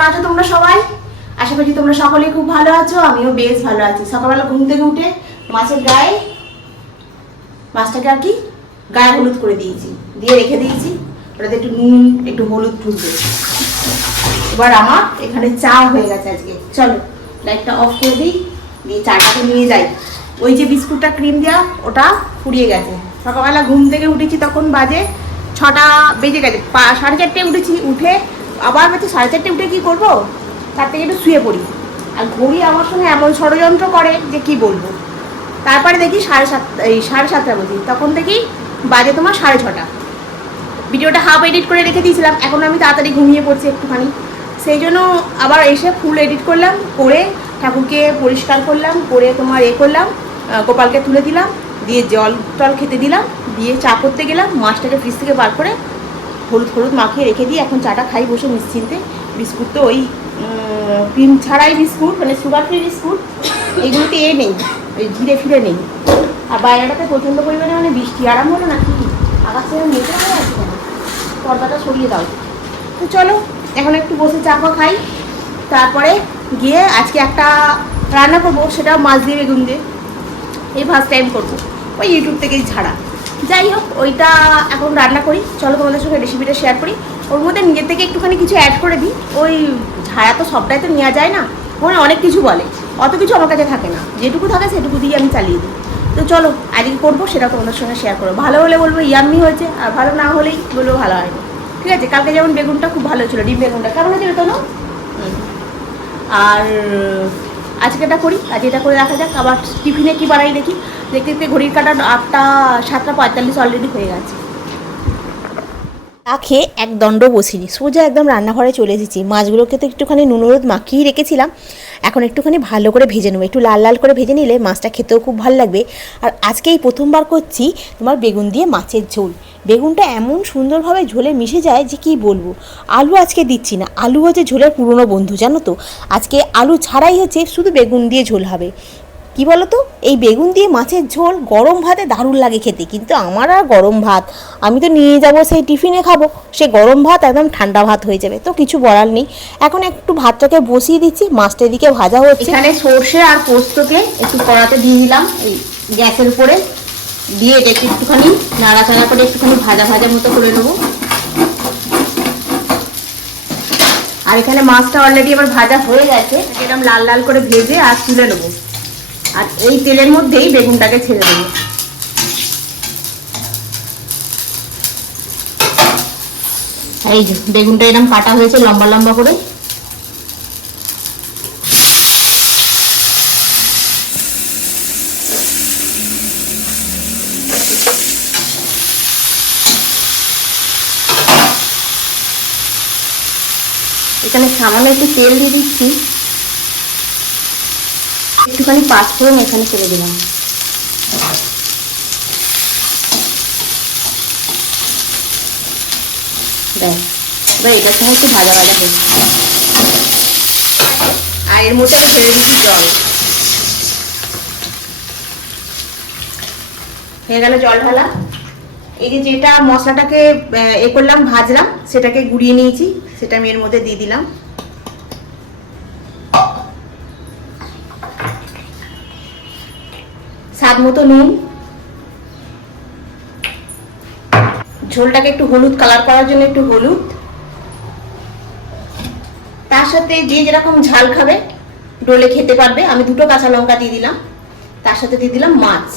কেমন আছো তোমরা সবাই? আশা করি তোমরা সকলেই খুব ভালো আছো, আমিও বেশ ভালো আছি। সকালবেলা ঘুম থেকে উঠে মাছের গায়ে মাছটাকে আর কি গায়ে হলুদ করে দিয়েছি, দিয়ে রেখে দিয়েছি। ওটাতে একটু নুন, একটু হলুদ ফুলবে। এবার আমার এখানে চা হয়ে গেছে আজকে। চলো, লাইটটা অফ করে দিই, দিয়ে চাটাকে নিয়ে যাই। ওই যে বিস্কুটটা ক্রিম দেওয়া ওটা ফুরিয়ে গেছে। সকালবেলা ঘুম থেকে উঠেছি তখন বাজে ছটা, বেজে গেছে সাড়ে চারটে উঠেছি, উঠে আবার বলছি সাড়ে চারটে উঠে কি করব? তার থেকে একটু শুয়ে পড়ি। আর ঘড়ি আমার সঙ্গে এমন ষড়যন্ত্র করে যে কি বলব? তারপরে দেখি সাড়ে সাত, এই সাড়ে সাতটা বলছি তখন দেখি বাজে তোমার সাড়ে ছটা। ভিডিওটা হাফ এডিট করে রেখে দিয়েছিলাম। এখন আমি তাড়াতাড়ি ঘুমিয়ে পড়ছি একটুখানি। সেই জন্য আবার এসে ফুল এডিট করলাম, করে ঠাকুরকে পরিষ্কার করলাম, করে তোমার এ করলাম গোপালকে তুলে দিলাম, দিয়ে জল টল খেতে দিলাম, দিয়ে চা করতে গেলাম, মাছটাকে ফ্রিজ থেকে বার করে হলুদ হলুদ মাখিয়ে রেখে দিয়ে এখন চাটা খাই বসে নিশ্চিন্তে। বিস্কুট তো ওই ক্রিম ছাড়াই বিস্কুট মানে সুগার ফ্রি বিস্কুট, এগুলোতে এ নেই, ওই ঘিরে ফিরে নেই। আর বাইরেটাতে প্রচণ্ড পরিমাণে মানে বৃষ্টি, আরাম হলো না কি আকাশে মেঘে হয়ে আছে কেন? পর্দাটা সরিয়ে দাও। তো চলো, এখন একটু বসে চা ফা খাই, তারপরে গিয়ে আজকে একটা রান্না করব সেটা মাছ দিয়ে বেগুন দিয়ে। এই ফার্স্ট টাইম করব, ওই ইউটিউব থেকেই ছাড়া। যাই হোক ওইটা এখন রান্না করি। চলো তোমাদের সঙ্গে রেসিপিটা শেয়ার করি। ওর মধ্যে নিজের থেকে একটুখানি কিছু অ্যাড করে দিই। ওই ঝাড়া তো সবটাই তো নেওয়া যায় না। ওখানে অনেক কিছু বলে। অত কিছু আমার কাছে থাকে না। যেটুকু থাকে সেটুকু দিয়ে আমি চালিয়ে দিই। তো চলো, আজকে করব, সেটা তোমাদের সঙ্গে শেয়ার করব। ভালো হলে বলব ইয়াম্মি হয়েছে, আর ভালো না হলেই বলব ভালো হয়নি। ঠিক আছে? কালকে যেমন বেগুনটা খুব ভালো ছিল ডিম বেগুনটা। কেমন হয়েছিল তো আর আজকে এটা করি আজ এটা করে রাখা যাক। আবার টিফিনে কি বানাই দেখি। দেখতে দেখতে ঘড়ির কাটা আটটা, সাতটা পঁয়তাল্লিশ অলরেডি হয়ে গেছে। তা খেয়ে এক দণ্ড বসিনি। সোজা একদম রান্নাঘরে চলে এসেছি। মাছগুলোকে তো একটুখানি নুন হলুদ মাখিয়ে রেখেছিলাম। এখন একটুখানি ভালো করে ভেজে নেব। একটু লাল লাল করে ভেজে নিলে মাছটা খেতেও খুব ভালো লাগবে। আর আজকে এই প্রথমবার করছি তোমার বেগুন দিয়ে মাছের ঝোল। বেগুনটা এমন সুন্দরভাবে ঝোলে মিশে যায় যে কী বলব? আলু আজকে দিচ্ছি না। আলু হচ্ছে ঝোলের পুরনো বন্ধু, জানো তো? আজকে আলু ছাড়াই হচ্ছে শুধু বেগুন দিয়ে ঝোল হবে। কি বলো তো এই বেগুন দিয়ে মাছের ঝোল গরম ভাতে দারুণ লাগে খেতে, কিন্তু আমার আর গরম ভাত। আমি তো নিয়ে যাব সেই টিফিনে খাব, সে গরম ভাত একদম ঠান্ডা ভাত হয়ে যাবে, তো কিছু বলার নেই। এখন একটু ভাতটাকে বসিয়ে দিচ্ছি, মাছটা এদিকে ভাজা হচ্ছে। এখানে সর্ষে আর পোস্তকে একটু কড়াতে দিয়ে দিলাম, এই গ্যাসের উপরে। দিয়ে এটাকে একটুখানি নাড়াচাড়া করে একটুখানি ভাজা ভাজা মতো করে নেব। আর এখানে মাছটা অলরেডি এবার ভাজা হয়ে গেছে এরকম লাল লাল করে ভেজে আর তুলে নেব। আর এই তেলের মধ্যেই বেগুনটাকে ছেড়ে দেবো। এই যে, বেগুনটা এরকম কাটা হয়েছে লম্বা লম্বা করে। এখানে সামান্য একটু তেল দিয়ে দিচ্ছি। একটুখানি পাঁচফোড়ন এখানে ছেড়ে দিলাম। ব্যাস, এবার এটার সঙ্গে একটু ভাজা ভাজা হচ্ছে আর এর মধ্যে আমি ছেড়ে দিচ্ছি জল। হয়ে গেল জল ঢালা। এই যে যেটা মশলাটাকে এ করলাম, ভাজলাম, সেটাকে গুড়িয়ে নিয়েছি, সেটা আমি এর মধ্যে দিয়ে দিলাম। স্বাদ মতো নুন। ঝোলটাকে একটু হলুদ কালার করার জন্য একটু হলুদ। তার সাথে যে যেরকম ঝাল খাবে, ডোলে খেতে পারবে। আমি দুটো কাঁচা লঙ্কা দিয়ে দিলাম। তার সাথে দিয়ে দিলাম মাছ।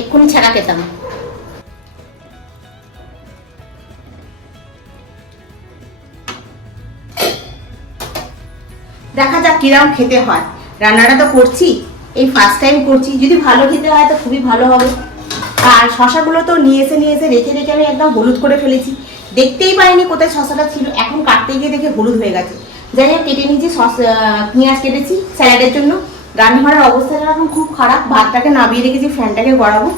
এক্ষুনি ছাড়া খেতাম। দেখা যাক কিরম খেতে হয়। রান্নাটা তো করছি, এই ফার্স্ট টাইম করছি। যদি ভালো খেতে হয় তো খুবই ভালো হবে। আর শশাগুলো তো নিয়ে এসে নিয়ে এসে রেখে রেখে আমি একদম হলুদ করে ফেলেছি। দেখতেই পাইনি কোথায় শশাটা ছিল। এখন কাটতে গিয়ে দেখে হলুদ হয়ে গেছে। যাই হোক, কেটে নিয়েছি শস পেঁয়াজ কেটেছি স্যালাডের জন্য। রান্নাঘরের অবস্থাটা এখন খুব খারাপ, ভাতটাকে নামিয়ে রেখেছি, ফ্যানটাকে গড়াবো।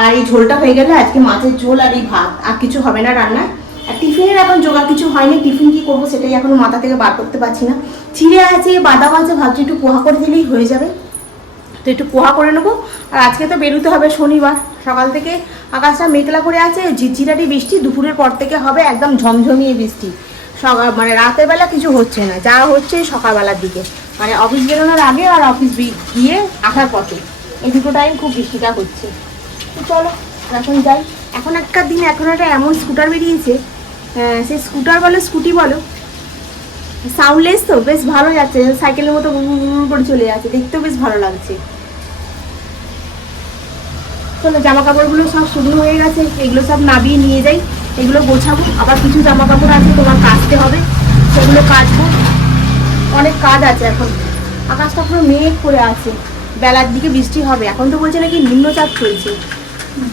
আর এই ঝোলটা হয়ে গেলে আজকে মাছের ঝোল আর এই ভাত। আর কিছু হবে না রান্নায়। আর টিফিনের এখন জোগাড় কিছু হয়নি। টিফিন কি করব সেটাই এখনও মাথা থেকে বার করতে পারছি না। চিড়ে আছে বাদাম আছে ভাবছি একটু পোহা করে দিলেই হয়ে যাবে। তো একটু পোহা করে নেব। আর আজকে তো বেরোতে হবে শনিবার। সকাল থেকে আকাশটা মেঘলা করে আছে ঝিরঝিরাটি বৃষ্টি দুপুরের পর থেকে হবে একদম ঝমঝমিয়ে বৃষ্টি। সকাল মানে রাতের বেলা কিছু হচ্ছে না যা হচ্ছে সকালবেলার দিকে। মানে অফিস বেরোনোর আগে আর অফিস গিয়ে আসার পথে। এই দুটো টাইম খুব বৃষ্টিটা হচ্ছে। তো চলো এখন যাই। এখন একটা দিন এখন একটা এমন স্কুটার বেরিয়েছে। আহ, সে স্কুটার বলো স্কুটি বলো সাউন্ডলেস তো, বেশ ভালো যাচ্ছে। সাইকেলের মতো করে চলে যাচ্ছে। দেখতেও বেশ ভালো লাগছে। চলো জামা কাপড়গুলো সব শুরু হয়ে গেছে। এগুলো সব নাবিয়ে নিয়ে যাই। এগুলো গোছাবো। আবার কিছু জামা কাপড় আছে, তোমার কাচতে হবে। সেগুলো কাচবো। অনেক কাজ আছে এখন। আকাশটা পুরো মেঘ করে আছে। বেলার দিকে বৃষ্টি হবে। এখন তো বলছে নাকি নিম্নচাপ চলছে।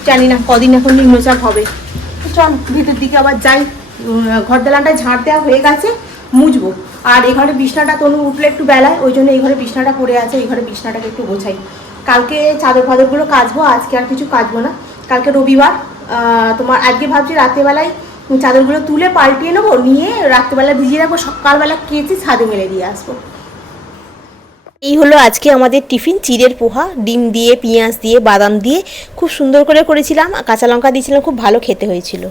জানি না, কদিন এখন নিম্নচাপ হবে। চল, ভিতর দিকে আবার যাই। ঘর দালানটা ঝাড় দেওয়া হয়ে গেছে। মুছবো আর এই ঘরে বিছনাটা তনু উঠলে একটু বেলায়, ওই জন্য এই ঘরে বিছনাটা পড়ে আছে, এই ঘরে বিছনাটাকে একটু গোছাই। কালকে চাদর ফাদরগুলো কাচবো, আজকে আর কিছু কাচবো না। কালকে রবিবার তোমার আজকে ভাবছি রাত্রেবেলায় চাদরগুলো তুলে পাল্টিয়ে নেব, নিয়ে রাত্রেবেলা ভিজিয়ে রাখব, সকালবেলা কেচে ছাদে মেলে দিয়ে আসব। এই হলো আজকে আমাদের টিফিন, চিড়ের পোহা, ডিম দিয়ে, পেঁয়াজ দিয়ে, বাদাম দিয়ে। খুব সুন্দর করে করেছিলাম কাঁচা লঙ্কা দিয়েছিলাম, খুব ভালো খেতে হয়েছিল।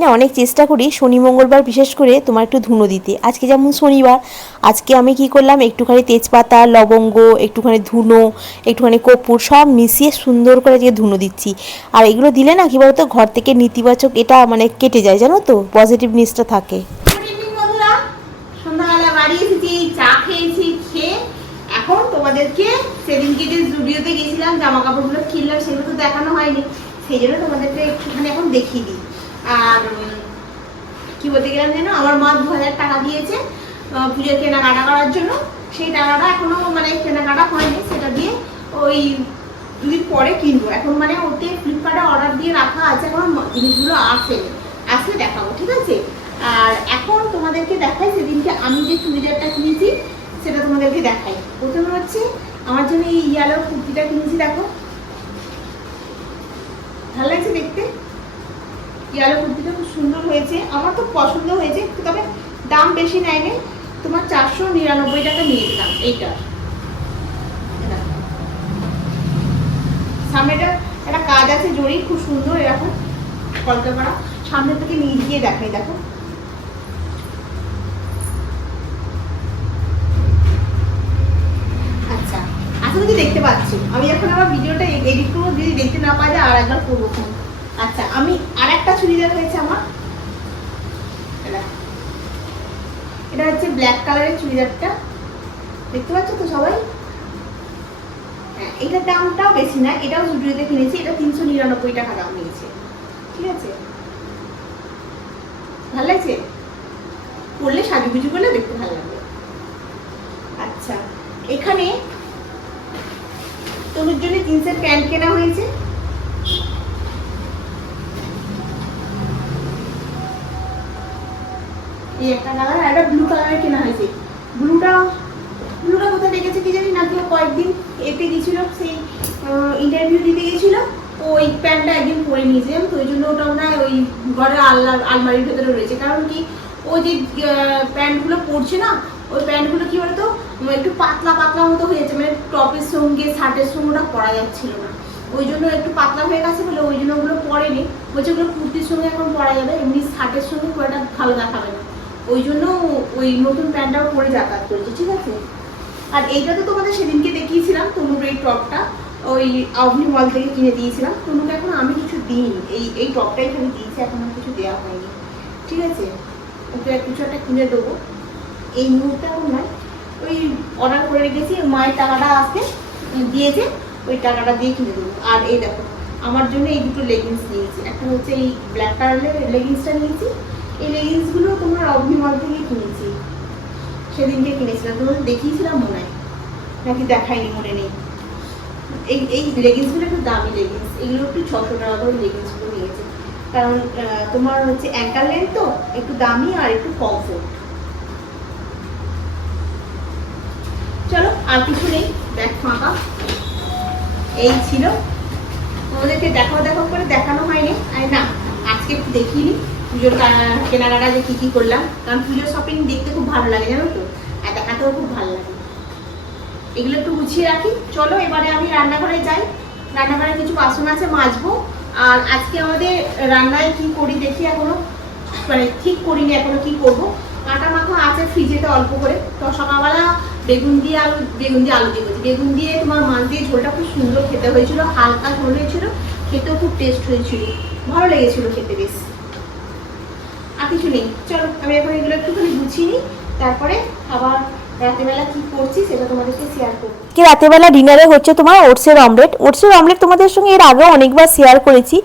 না অনেক চেষ্টা করি শনি, মঙ্গলবার বিশেষ করে তোমার একটু ধুনো দিতে। আজকে যেমন শনিবার, আজকে আমি কি করলাম, একটুখানি তেজপাতা, লবঙ্গ, একটুখানি ধুনো, একটুখানি কপুর সব মিশিয়ে সুন্দর করে আজকে ধুনো দিচ্ছি। আর এগুলো দিলে না কি বলতো, ঘর থেকে নেতিবাচক এটা মানে কেটে যায়, জানো তো? পজিটিভ নিউজটা থাকে সন্ধ্যাবেলা বাড়ি এসেছি এখন তোমাদেরকে সেদিনকে যে স্টুডিওতে গেছিলাম জামা কাপড়গুলো কিনলাম, সেগুলো তো দেখানো হয়নি। সেই জন্য তোমাদেরকে একটুখানি এখন দেখিয়ে দিই। আর, কি বলতে গেলাম যেন, আমার মা দু হাজার টাকা দিয়েছে পুজোর কেনাকাটা করার জন্য। সেই টাকাটা এখনও মানে কেনাকাটা হয়নি, সেটা দিয়ে ওই দুদিন পরে কিনবো। এখন মানে ওতে ফ্লিপকার্টে অর্ডার দিয়ে রাখা আছে, এখন জিনিসগুলো আসেনি আসলে দেখাবো, ঠিক আছে? আর এখন তোমাদেরকে দেখাই সেদিনকে আমি যে চুড়িদারটা কিনেছি, সেটা তোমাদেরকে দেখাই। প্রথমে হচ্ছে, আমার জন্য এই ইয়ালো কুর্তিটা কিনেছি, দেখো। ভালো লাগছে দেখতে? ইয়ালো কুর্তিটা খুব সুন্দর হয়েছে। আমার তো পছন্দ হয়েছে, তবে দাম বেশি নেয়নি। তোমার চারশো নিরানব্বই টাকা নিয়েছিলাম এইটা। সামনেটা একটা কাজ আছে জড়ি খুব সুন্দর, এরকম কলকা করা সামনে থেকে নিয়ে গিয়ে দেখাই, দেখো। আচ্ছা করি দেখতে পাচ্ছি। আমি এখন আমার ভিডিওটা এডিট করব, যদি দেখতে না পাওয়া যায় আর একবার করব আচ্ছা আমি আর একটা চুড়িদার হয়েছে আমার। এটা। হচ্ছে ব্ল্যাক কালারের চুড়িদারটা। দেখতে পাচ্ছ তো সবাই? হ্যাঁ এটার দামটাও বেশি না, এটাও জুডিওতে কিনেছি, এটা তিনশো নিরানব্বই টাকা দাম নিয়েছে। ঠিক আছে? ভালো লাগছে? পরলে সাজুগুজু করলে দেখতে ভালো লাগবে। আচ্ছা এখানে তনুর জন্য জিন্সের প্যান্ট কেনা হয়েছে। এই একটা কালার একটা ব্লু কেনা হয়েছে। ব্লুটা ব্লুটা কি জানি? কয়েকদিন এতে সেই ইন্টারভিউ দিতে ওই প্যান্টটা একদিন পরে ওই জন্য ওটা ওই ঘরের আলমারির ভেতরে রয়েছে। কারণ কি, ও যে প্যান্টগুলো পরছে না, ওই প্যান্টগুলো কি বলতো একটু পাতলা পাতলা মতো হয়েছে মানে টপের সঙ্গে, শার্টের সঙ্গে ওটা পরা যাচ্ছিল না। ওই জন্য একটু পাতলা হয়ে গেছে বলে ওই জন্য ওগুলো পরেনি। বলছে ওগুলো কুর্তির সঙ্গে এখন পরা যাবে, এমনি শার্টের সঙ্গে খুব ভালো দেখাবে না। ওই জন্য ওই নতুন প্যান্টটাও পরে যাতায়াত করেছে, ঠিক আছে? আর এইটা তো তোমাদের সেদিনকে দেখিয়েছিলাম, তনুর এই টপটা, ওই অগ্নি মল থেকে কিনে দিয়েছিলাম। তনুকে এখন আমি কিছু দিইনি, এই এই টপটাই খালি দিয়েছি, এখন আর কিছু দেওয়া হয়নি, ঠিক আছে? ওকে কিছু একটা কিনে দেবো। এই মুহূর্তে এখন নয়, ওই অর্ডার করে রেখেছি, মায়ের টাকাটা আসতে দিয়েছে, ওই টাকাটা দিয়ে কিনে দেবো। আর এই দেখো, আমার জন্য এই দুটো লেগিংস নিয়েছি, একটা হচ্ছে এই ব্ল্যাক কালারের লেগিংসটা নিয়েছি এই লেগিংসগুলো তোমার অগ্নিমল থেকে কিনেছি। সেদিনকে কিনেছিলাম। তোমাদের দেখিয়েছিলাম মনে হয়? নাকি দেখাইনি, মনে নেই? এই এই লেগিংসগুলো একটু দামি লেগিংস। এগুলো একটু ছশো টাকা করে লেগিংসগুলো নিয়েছে। কারণ তোমার হচ্ছে অ্যাঙ্কার লেন্থ তো একটু দামি আর একটু কমফোর্ট চলো, আর কিছু নেই। ব্যাগ ফাঁকা। এই ছিল। তোমাদেরকে দেখাও দেখাও করে দেখানো হয়নি। আর না, আজকে একটু দেখিনি পুজোর কেনাকাটা যে কী কী করলাম? কারণ পুজোর শপিং দেখতে খুব ভালো লাগে, জানো তো? আর দেখাতেও খুব ভালো লাগে। এগুলো একটু গুছিয়ে রাখি। চলো, এবারে আমি রান্নাঘরে যাই। রান্নাঘরে কিছু বাসন আছে, মাজবো। আর আজকে আমাদের রান্নায় কি করি দেখি এখনও। মানে ঠিক করিনি এখনও কি করব। আটা মাখা আছে ফ্রিজেতে অল্প করে। তো সকালবেলা বেগুন দিয়ে আলু, বেগুন দিয়ে আলু দিয়ে বলছি। বেগুন দিয়ে তোমার মাছ দিয়ে ঝোলটা খুব সুন্দর খেতে হয়েছিল, হালকা ঝোল হয়েছিল। খেতেও খুব টেস্ট হয়েছিল। ভালো লেগেছিল খেতে বেশ। কিছু নেই। চলো আমি এখন এগুলো একটুখানি গুছিয়ে নিই তারপরে আবার রাতেবেলা কি করছি সেটা তোমাদেরকে শেয়ার করব। কি রাতেরবেলা ডিনারে হচ্ছে তোমার ওটসের অমলেট ওটসের অমলেট তোমাদের সঙ্গে এর আগেও অনেকবার শেয়ার করেছি।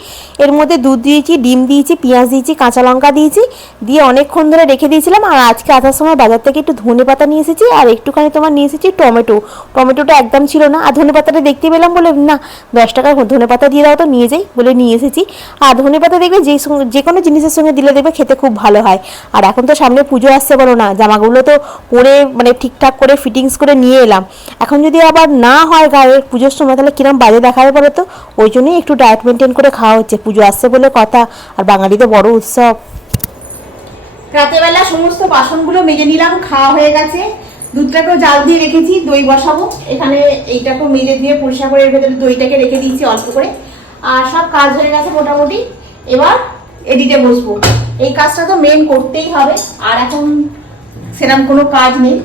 এর মধ্যে দুধ দিয়েছি, ডিম দিয়েছি, পেঁয়াজ দিয়েছি, কাঁচা লঙ্কা দিয়েছি। দিয়ে অনেকক্ষণ ধরে রেখে দিয়েছিলাম আর আজকে আসার সময় বাজার থেকে একটু ধনে পাতা নিয়ে এসেছি আর একটুখানি তোমার নিয়ে এসেছি টমেটো। টমেটোটা একদম ছিল না। আর ধনে পাতাটা দেখতে পেলাম বলে, না, দশ টাকার ধনে পাতা দিয়ে দাও তো, নিয়ে যাই, বলে নিয়ে এসেছি। আর ধনে পাতা দেখবে যে যে কোনো জিনিসের সঙ্গে দিলে দেখবে খেতে খুব ভালো হয়। আর এখন তো সামনে পুজো আসছে বলো না, জামাগুলো তো পরে মানে ঠিকঠাক করে ফিটিংস করে নিয়ে এলাম। এখন যদি আবার না হয় গায়ে পুজোর সময়, তাহলে কিরম বাজে দেখাবে বলো তো? ওই জন্যই একটু ডায়েট মেনটেন করে খাওয়া হচ্ছে। পুজো আসছে বলে কথা, আর বাঙালিতে বড় উৎসব। রাতেবেলা সমস্ত বাসনগুলো মেজে নিলাম, খাওয়া হয়ে গেছে। দুধটাকেও জাল দিয়ে রেখেছি, দই বসাবো। এখানে এইটাকেও মেজে দিয়ে পরিষ্কার করে এর ভেতরে দইটাকে রেখে দিয়েছি অল্প করে। আর সব কাজ হয়ে গেছে মোটামুটি। এবার এডিটে বসবো। এই কাজটা তো মেন করতেই হবে। আর এখন সেরকম কোনো কাজ নেই।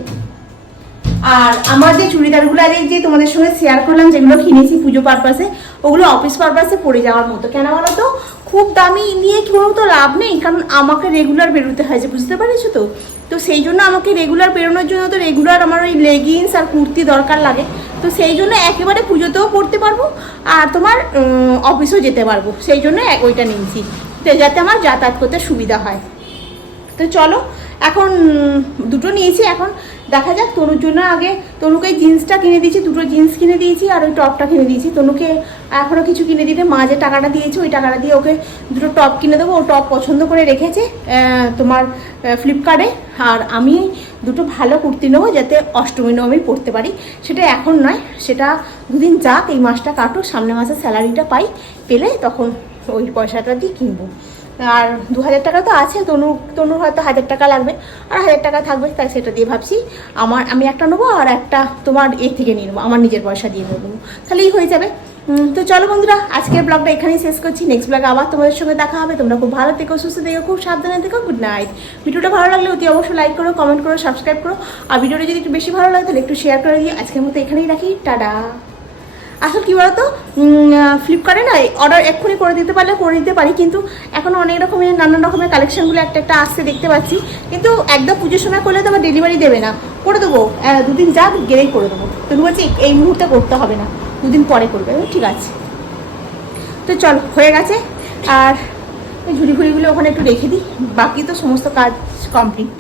আর আমার যে চুড়িদারগুলো আগে যে তোমাদের সঙ্গে শেয়ার করলাম, যেগুলো কিনেছি পুজো পারপাসে ওগুলো অফিস পারপাসে পড়ে যাওয়ার মতো। কেন বলো তো? খুব দামি নিয়ে কোনো তো লাভ নেই, কারণ আমাকে রেগুলার বেরোতে হয়, যে বুঝতে পারছ তো? তো সেই জন্য আমাকে রেগুলার বেরোনোর জন্য তো রেগুলার আমার ওই লেগিংস আর কুর্তি দরকার লাগে। তো সেই জন্য একেবারে পুজোতেও পরতে পারব, আর তোমার অফিসেও যেতে পারব। সেই জন্য ওইটা নিয়েছি। যাতে আমার যাতায়াত করতে সুবিধা হয়। তো চলো এখন দুটো নিয়েছি, এখন দেখা যাক, তনুর জন্য আগে তনুকে জিন্সটা কিনে দিয়েছি, দুটো জিন্স কিনে দিয়েছি আর ওই টপটা কিনে দিয়েছি। তনুকে এখনও কিছু কিনে দিতে, মা যে টাকাটা দিয়েছে ওই টাকাটা দিয়ে ওকে দুটো টপ কিনে দেবো। ও টপ পছন্দ করে রেখেছে তোমার ফ্লিপকার্টে আর আমি দুটো ভালো কুর্তি নেব যাতে অষ্টমী, নবমী পরতে পারি। সেটা এখন নয়, সেটা দুদিন যাক, এই মাসটা কাটুক, সামনে মাসে স্যালারিটা পাই, পেলে তখন ওই পয়সাটা দিয়ে কিনবো। আর দু হাজার টাকা তো আছে তনু তনুর হয়তো হাজার টাকা লাগবে। আর হাজার টাকা থাকবে তাই সেটা দিয়ে ভাবছি আমার, আমি একটা নেব আর একটা তোমার এ থেকে নিয়ে নেব, আমার নিজের পয়সা দিয়ে নেব তাহলেই হয়ে যাবে। তো চলো বন্ধুরা, আজকের ব্লগটা এখানেই শেষ করছি। নেক্সট ব্লগে আবার তোমাদের সঙ্গে দেখা হবে। তোমরা খুব ভালো থেকো, সুস্থ থেকো, খুব সাবধানে থেকো গুড নাইট ভিডিওটা ভালো লাগলে অতি অবশ্যই লাইক করো কমেন্ট করো সাবস্ক্রাইব করো। আর ভিডিওটা যদি একটু বেশি ভালো লাগে, তাহলে একটু শেয়ার করে দিই আজকের মতো এখানেই রাখি। টাটা আসলে কী বলতো? ফ্লিপকার্টে না অর্ডার এক্ষুনি করে দিতে পারলে করে দিতে পারি, কিন্তু এখন অনেক রকমের, নানান রকমের কালেকশনগুলো একটা একটা আসতে দেখতে পাচ্ছি। কিন্তু একদম পুজোর সময় করলে তো আবার ডেলিভারি দেবে না। করে দেবো। দুদিন যাক, গেলেই করে দেবো। তো বলছি, এই মুহূর্তে করতে হবে না। দুদিন পরে করবে। ঠিক আছে। তো চল, হয়ে গেছে। আর ওই ঝুড়ি ফুড়িগুলো ওখানে একটু রেখে দিই। বাকি তো সমস্ত কাজ কমপ্লিট